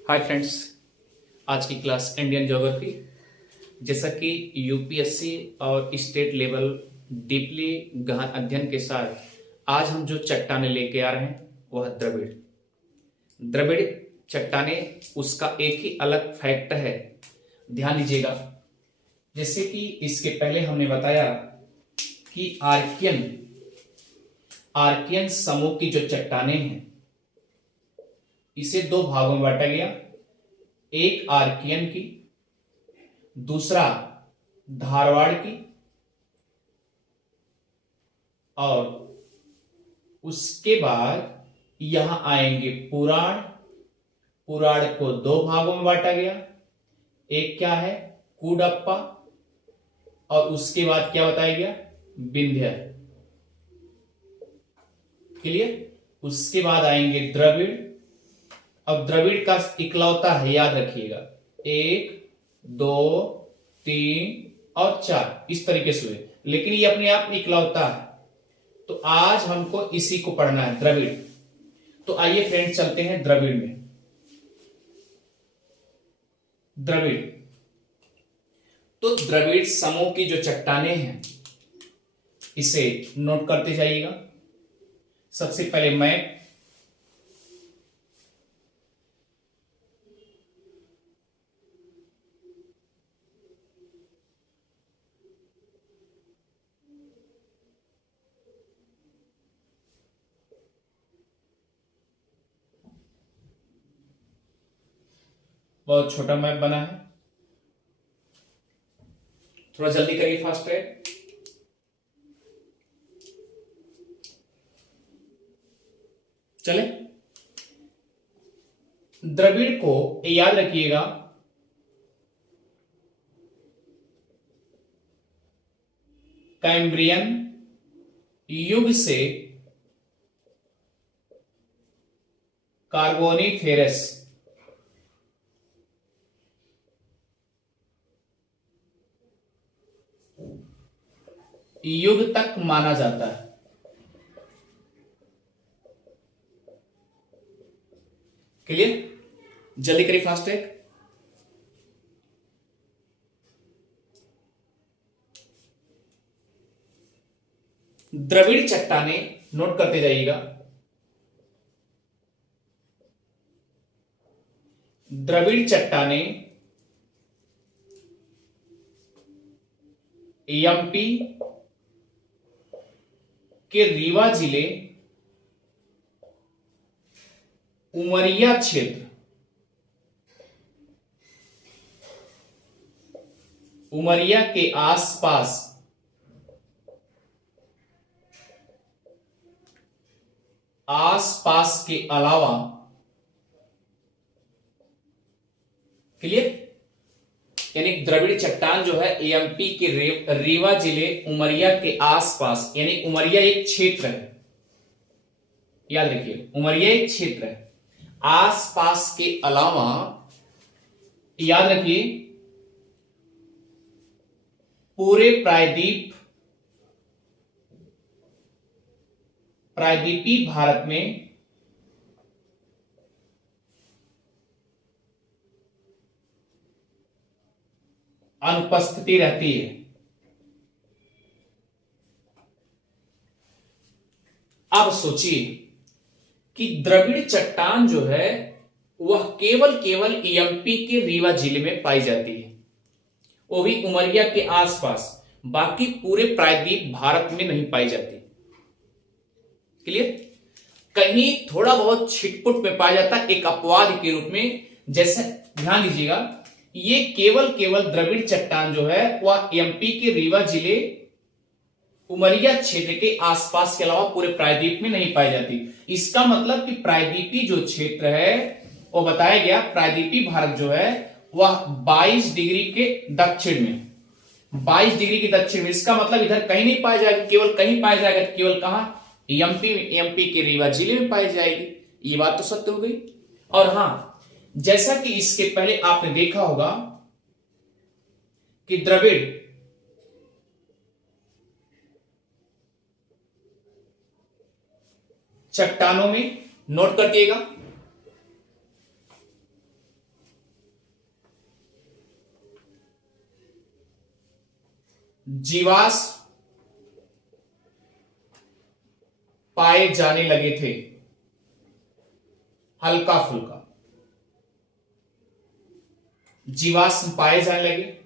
Hi friends, आज की class Indian geography. जैसा कि यूपीएससी और स्टेट लेवल डीपली गहन अध्ययन के साथ आज हम जो चट्टाने लेके आ रहे हैं वह द्रविड़ द्रविड़ चट्टाने। उसका एक ही अलग फैक्ट है, ध्यान दीजिएगा। जैसे कि इसके पहले हमने बताया कि आर्कियन आर्कियन समूह की जो चट्टाने हैं इसे दो भागों में बांटा गया। एक आर्कियन की, दूसरा धारवाड़ की। और उसके बाद यहां आएंगे पुराण। पुराण को दो भागों में बांटा गया। एक क्या है, कुडप्पा, और उसके बाद क्या बताया गया, विंध्य। क्लियर। उसके बाद आएंगे द्रविड़। अब द्रविड़ का इकलौता है, याद रखिएगा, 1 2 3 और 4 इस तरीके से हुए, लेकिन ये अपने आप में इकलौता है। तो आज हमको इसी को पढ़ना है, द्रविड़। तो आइए फ्रेंड्स चलते हैं द्रविड़ में। द्रविड़ तो द्रविड़ समूह की जो चट्टाने हैं इसे नोट करते जाइएगा। सबसे पहले मैप। बहुत छोटा मैप बना है, थोड़ा जल्दी करिए, फास्ट है। चले, द्रविड़ को याद रखिएगा, कैम्ब्रियन युग से कार्बोनिफेरस युग तक माना जाता है। क्लियर, जल्दी करिए, फास्ट है। द्रविड़ चट्टाने नोट करते जाइएगा। द्रविड़ चट्टाने एमपी के रीवा जिले, उमरिया क्षेत्र, उमरिया के आसपास के अलावा, क्लियर, यानी द्रविड़ चट्टान जो है एमपी के रीवा जिले उमरिया के आसपास, यानी उमरिया एक क्षेत्र है, याद रखिए, उमरिया एक क्षेत्र है। आसपास के अलावा याद रखिए पूरे प्रायद्वीपीय भारत में अनुपस्थिति रहती है। अब सोचिए कि द्रविड़ चट्टान जो है वह केवल एमपी के रीवा जिले में पाई जाती है, वो भी उमरिया के आसपास, बाकी पूरे प्रायद्वीप भारत में नहीं पाई जाती। क्लियर। कहीं थोड़ा बहुत छिटपुट में पाया जाता है, एक अपवाद के रूप में। जैसे ध्यान दीजिएगा, ये केवल द्रविड़ चट्टान जो है वह एमपी के रीवा जिले उमरिया क्षेत्र के आसपास के अलावा पूरे प्रायद्वीप में नहीं पाई जाती। इसका मतलब कि प्रायद्वीपीय जो क्षेत्र है वो बताया गया, प्रायद्वीपीय भारत जो है वह 22 डिग्री के दक्षिण में, 22 डिग्री के दक्षिण में। इसका मतलब इधर कहीं नहीं पाया जाएगा, केवल कहीं पाया जाएगा, केवल कहां, एमपी के रीवा जिले में पाई जाएगी। ये बात तो सत्य हो गई। और हां, जैसा कि इसके पहले आपने देखा होगा कि द्रविड़ चट्टानों में, नोट करिएगा, जीवाश्म पाए जाने लगे थे, हल्का फुल्का जीवाश्म पाए जाने लगे।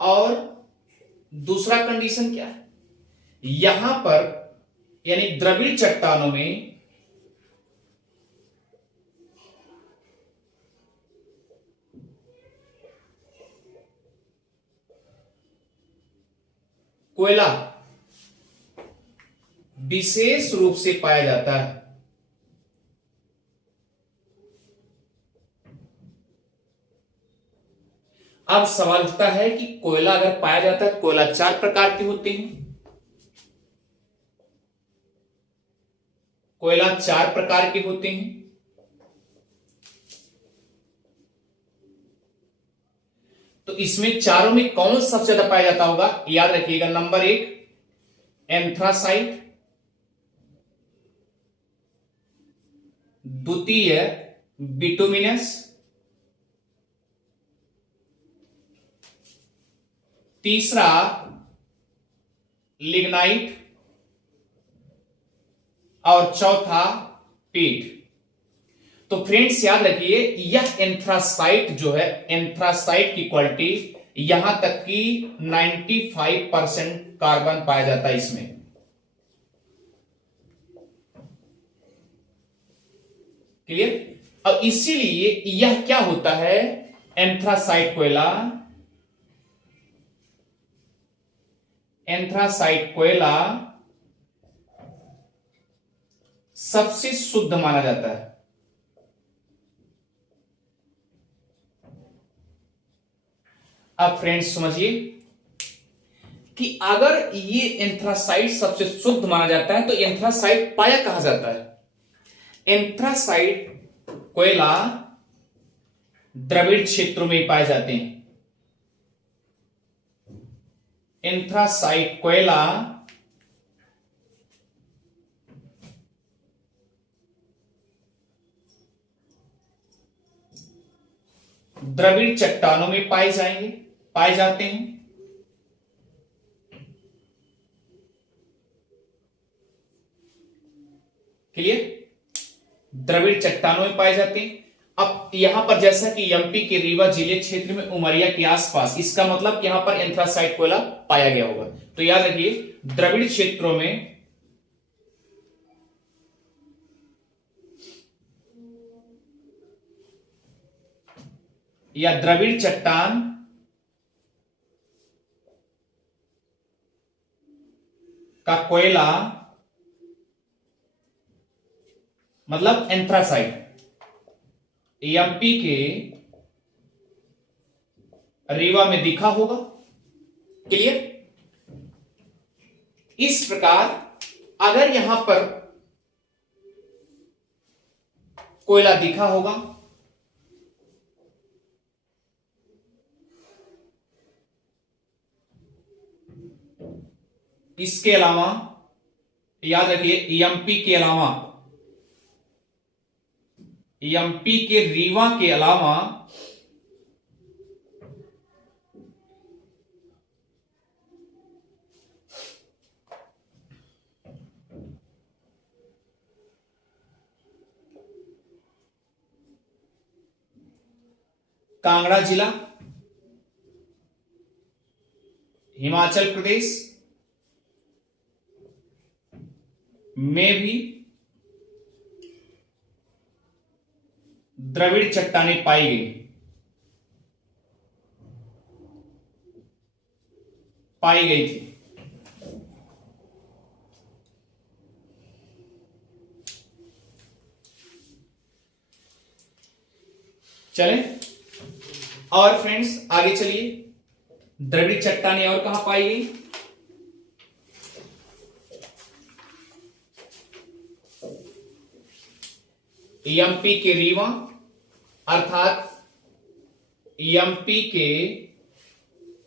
और दूसरा कंडीशन क्या है, यहां पर यानी द्रविड़ चट्टानों में कोयला विशेष रूप से पाया जाता है। अब सवाल उठता है कि कोयला अगर पाया जाता है, कोयला 4 प्रकार के होते हैं। कोयला 4 प्रकार के होते हैं। तो इसमें चारों में कौन सबसे ज्यादा पाया जाता होगा, याद रखिएगा। नंबर 1 एंथ्रासाइट, द्वितीय बिटुमिनस, तीसरा लिग्नाइट और चौथा पीट। तो फ्रेंड्स याद रखिए, यह एंथ्रासाइट जो है, एंथ्रासाइट की क्वालिटी यहां तक कि 95% कार्बन पाया जाता है इसमें। क्लियर। अब इसीलिए यह क्या होता है, एंथ्रासाइट कोयला, एंथ्रासाइट कोयला सबसे शुद्ध माना जाता है। अब फ्रेंड्स समझिए कि अगर ये एंथ्रासाइट सबसे शुद्ध माना जाता है तो एंथ्रासाइट पाया कहां जाता है। एंथ्रासाइट कोयला द्रविड़ क्षेत्रों में पाए जाते हैं। एंथ्रासाइट कोयला द्रविड़ चट्टानों में पाए जाते हैं। क्लियर। द्रविड़ चट्टानों में पाए जाते हैं। अब यहां पर जैसा कि एमपी के रीवा जिले क्षेत्र में उमरिया के आसपास, इसका मतलब यहां पर एंथ्रासाइट कोयला पाया गया होगा। तो याद रखिए, द्रविड़ क्षेत्रों में या द्रविड़ चट्टान का कोयला मतलब एंथ्रासाइट एमपी के रीवा में दिखा होगा। क्लियर। इस प्रकार अगर यहां पर कोयला दिखा होगा, इसके अलावा याद रखिए, एमपी के अलावा, एमपी के रीवा के अलावा कांगड़ा जिला, हिमाचल प्रदेश में भी द्रविड़ चट्टानें पाई गई थी। चलें और फ्रेंड्स आगे चलिए, द्रविड़ चट्टानें और कहां पाई गई। एमपी के रीवा अर्थात एमपी के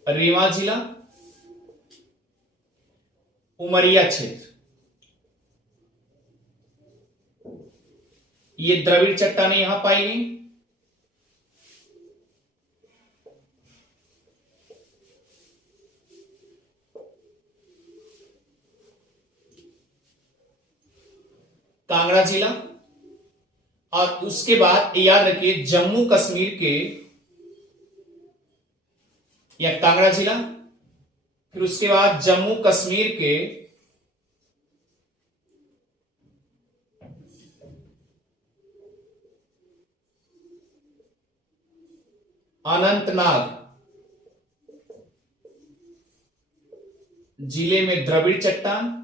रीवा जिला, उमरिया क्षेत्र, ये द्रविड़ चट्टानें यहां पाई गई। कांगड़ा जिला, और उसके बाद याद रखिए जम्मू कश्मीर के या कांगड़ा जिला, फिर उसके बाद जम्मू कश्मीर के अनंतनाग जिले में द्रविड़ चट्टान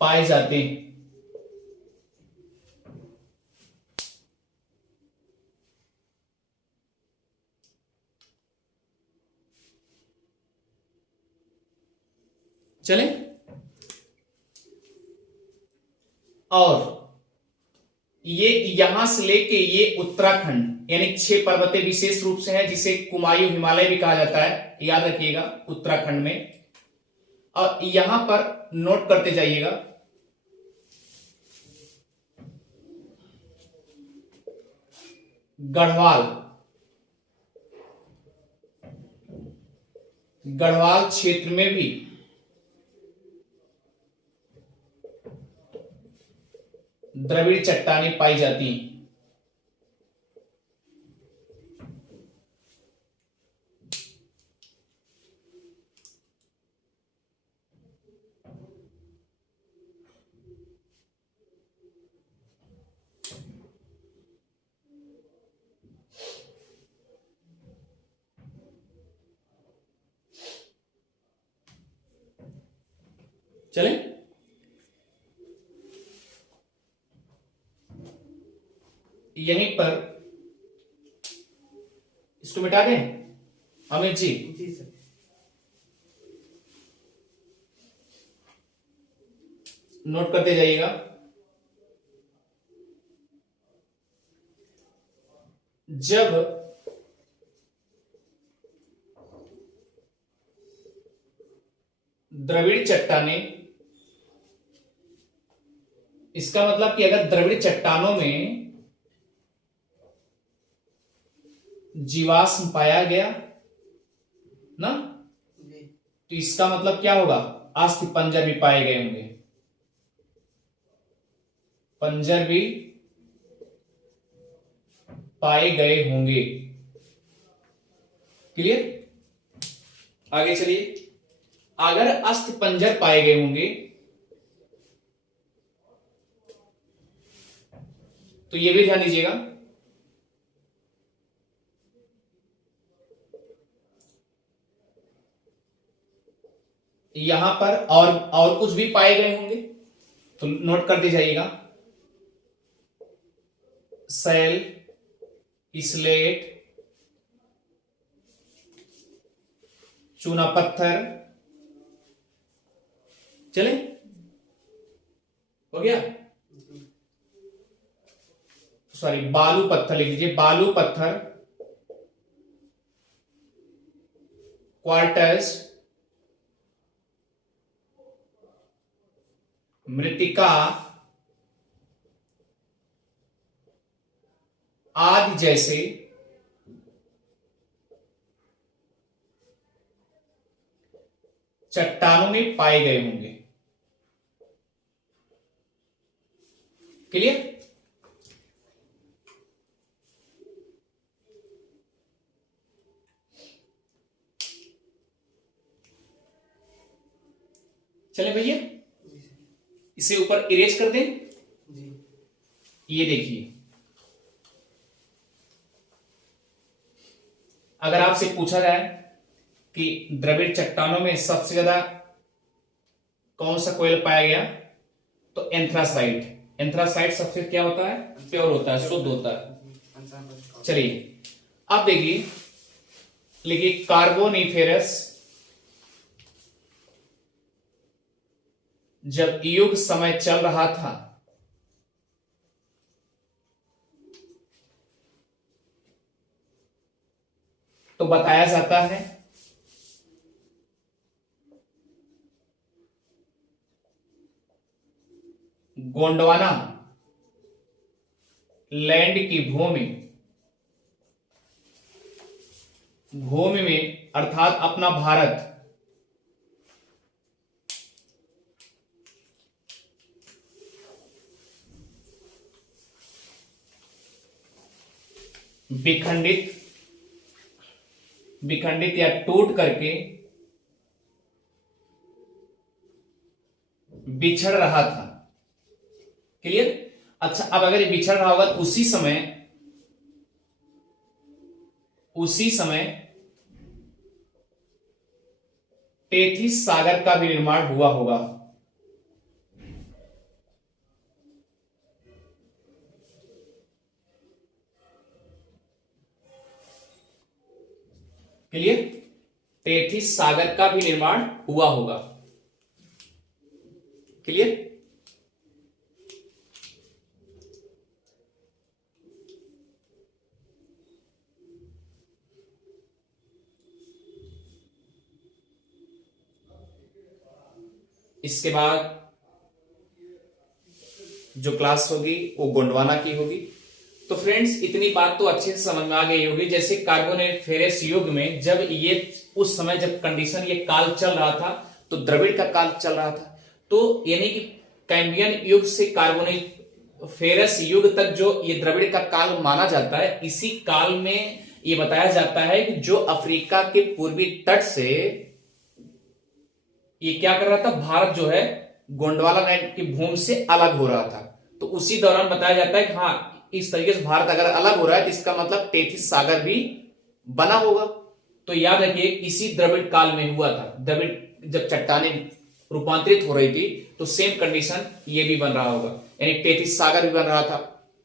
पाए जाते हैं। चले, और ये यहां से लेके ये उत्तराखंड यानी 6 पर्वतीय विशेष रूप से है, जिसे कुमायूं हिमालय भी कहा जाता है, याद रखिएगा उत्तराखंड में। और यहां पर नोट करते जाइएगा, गढ़वाल, गढ़वाल क्षेत्र में भी द्रविड़ चट्टानें पाई जाती हैं। चले, यहीं पर इसको मिटा दें अमित जी। जी सर। नोट करते जाइएगा, जब द्रविड़ चट्टानें, इसका मतलब कि अगर द्रविड़ चट्टानों में जीवाश्म पाया गया ना, तो इसका मतलब क्या होगा, अस्थि पंजर भी पाए गए होंगे, पंजर भी पाए गए होंगे। क्लियर, आगे चलिए। अगर अस्थि पंजर पाए गए होंगे तो यह भी ध्यान दीजिएगा, यहां पर और कुछ भी पाए गए होंगे तो नोट करते जाइएगा, सेल, स्लेट, चूना पत्थर। चले, हो गया, सॉरी बालू पत्थर लिख लीजिए, बालू पत्थर, क्वार्टर्स, मृत्तिका आदि जैसे चट्टानों में पाए गए होंगे। क्लियर, चले भैया, इसे ऊपर इरेज कर दें जी। ये देखिए, अगर आपसे पूछा जाए कि द्रविड़ चट्टानों में सबसे ज्यादा कौन सा कोयल पाया गया, तो एंथ्रासाइट, एंथ्रासाइट सबसे क्या होता है, प्योर होता है, शुद्ध होता है। चलिए अब देखिए, लिखिए कार्बोनिफेरस, जब युग समय चल रहा था तो बताया जाता है गोंडवाना लैंड की भूमि में अर्थात अपना भारत, विखंडित विखंडित या टूट करके बिछड़ रहा था। क्लियर? अच्छा, अब अगर ये बिछड़ रहा होगा तो उसी समय टेथिस सागर का भी निर्माण हुआ होगा। क्लियर? टेथिस सागर का भी निर्माण हुआ होगा। क्लियर? इसके बाद जो क्लास होगी वो गोंडवाना की होगी। तो फ्रेंड्स, इतनी बात तो अच्छे से समझ में आ गई होगी। जैसे कार्बोनिफेरस युग में जब ये उस समय जब कंडीशन ये काल चल रहा था तो द्रविड़ का काल चल रहा था। तो यानी कि कैम्बियन युग से कार्बोनिफेरस युग तक जो ये द्रविड़ का काल माना जाता है, इसी काल में ये बताया जाता है कि जो अफ्रीका के पूर्वी तट से ये क्या कर रहा था, भारत जो है गोंडवाना लैंड की भूमि से अलग हो रहा था। तो उसी दौरान बताया जाता है कि हाँ, इस तरीके से भारत अगर अलग हो रहा है तो इसका मतलब टेथिस सागर भी बना होगा। तो याद रखिए, इसी द्रविड़ काल में हुआ था। द्रविड़ जब चट्टानें रूपांतरित हो रही थी तो सेम कंडीशन ये भी बन रहा होगा, यानी टेथिस सागर भी बन रहा था।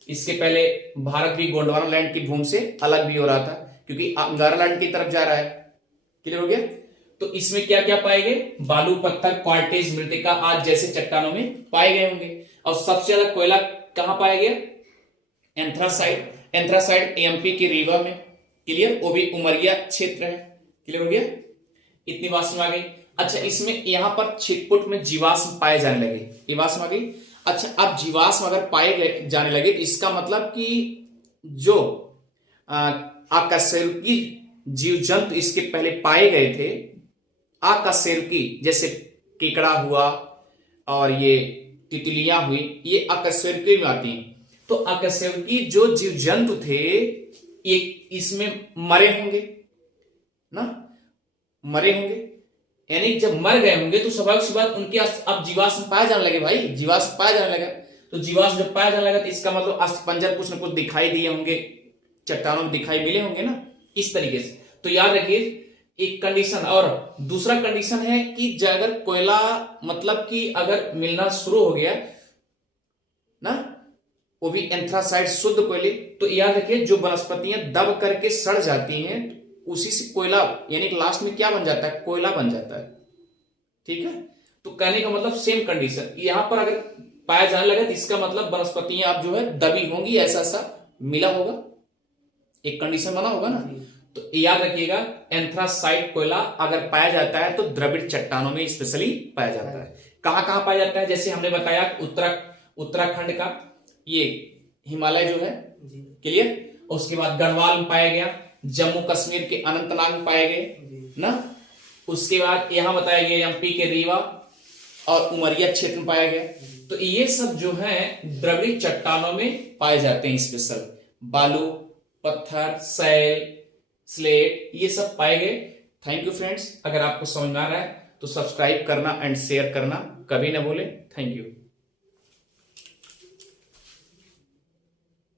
इसके पहले भारत भी गोंडवाना लैंड की भूमि से अलग भी हो रहा था क्योंकि अंगारा लैंड की तरफ जा रहा है। क्लियर हो गया? तो इसमें क्या क्या पाए गए? बालू, पत्थर, क्वार्टेज, मृतिका आज जैसे चट्टानों में पाए गए होंगे। और सबसे ज्यादा कोयला कहां पाया गया? एंथ्रासाइड एमपी के रीवा में। क्लियर? वो भी उमरिया क्षेत्र है। क्लियर हो गया? इतनी बात समझ आ गई। अच्छा, इसमें यहां पर छिटपुट में जीवाश्म पाए जाने लगे। ये बात समझ आ गई। अच्छा, अब जीवाश्म अगर पाए जाने लगे तो इसका मतलब कि जो आकशेरुकी जीव जंतु इसके पहले पाए गए थे, आकशेरुकी जैसे केकड़ा हुआ और ये तितलियां हुई, ये आकशेरुकी में आती हैं। तो आकशेरुकी जो जीव जंतु थे ये इसमें मरे होंगे ना, मरे होंगे। यानी जब मर गए होंगे तो स्वाभाविक सी बात उनके अब जीवाश्म पाए जाने लगे। भाई, जीवाश्म पाए जाने लगा तो जीवाश्म जब पाया जाने लगा तो इसका मतलब अस्थिपंजर कुछ ना कुछ दिखाई दिए होंगे, चट्टानों में दिखाई मिले होंगे ना, इस तरीके से। तो याद रखिए, एक कंडीशन। और दूसरा कंडीशन है कि अगर कोयला मतलब कि अगर मिलना शुरू हो गया ना, वो भी एंथ्रासाइड शुद्ध कोयले, तो याद रखिए जो वनस्पतियां दब करके सड़ जाती हैं उसी से कोयला, यानी लास्ट में क्या बन जाता है? कोयला बन जाता है। ठीक है? तो कहने का मतलब सेम कंडीशन यहां पर अगर पाया जाने लगा तो इसका मतलब वनस्पतियां अब जो है दबी होंगी, ऐसा सा मिला होगा, एक कंडीशन बना होगा ना। तो याद रखिएगा, एंथ्रासाइट कोयला अगर पाया जाता है तो द्रविड़ चट्टानों में स्पेशली पाया जाता है। कहां कहां पाया जाता है? जैसे हमने बताया उत्तराखंड का ये हिमालय जो है। क्लियर? उसके बाद गढ़वाल में पाया गया, जम्मू कश्मीर के अनंतनाग में पाए गए ना। उसके बाद यहां बताया गया एमपी के रीवा और उमरिया क्षेत्र में पाया गया। तो ये सब जो है द्रविड़ चट्टानों में पाए जाते हैं स्पेशल। बालू, पत्थर, सैल, स्लेट, ये सब पाए गए। Thank you friends. अगर आपको समझ में आ रहा है तो सब्सक्राइब करना एंड शेयर करना कभी ना भूलें। Thank you.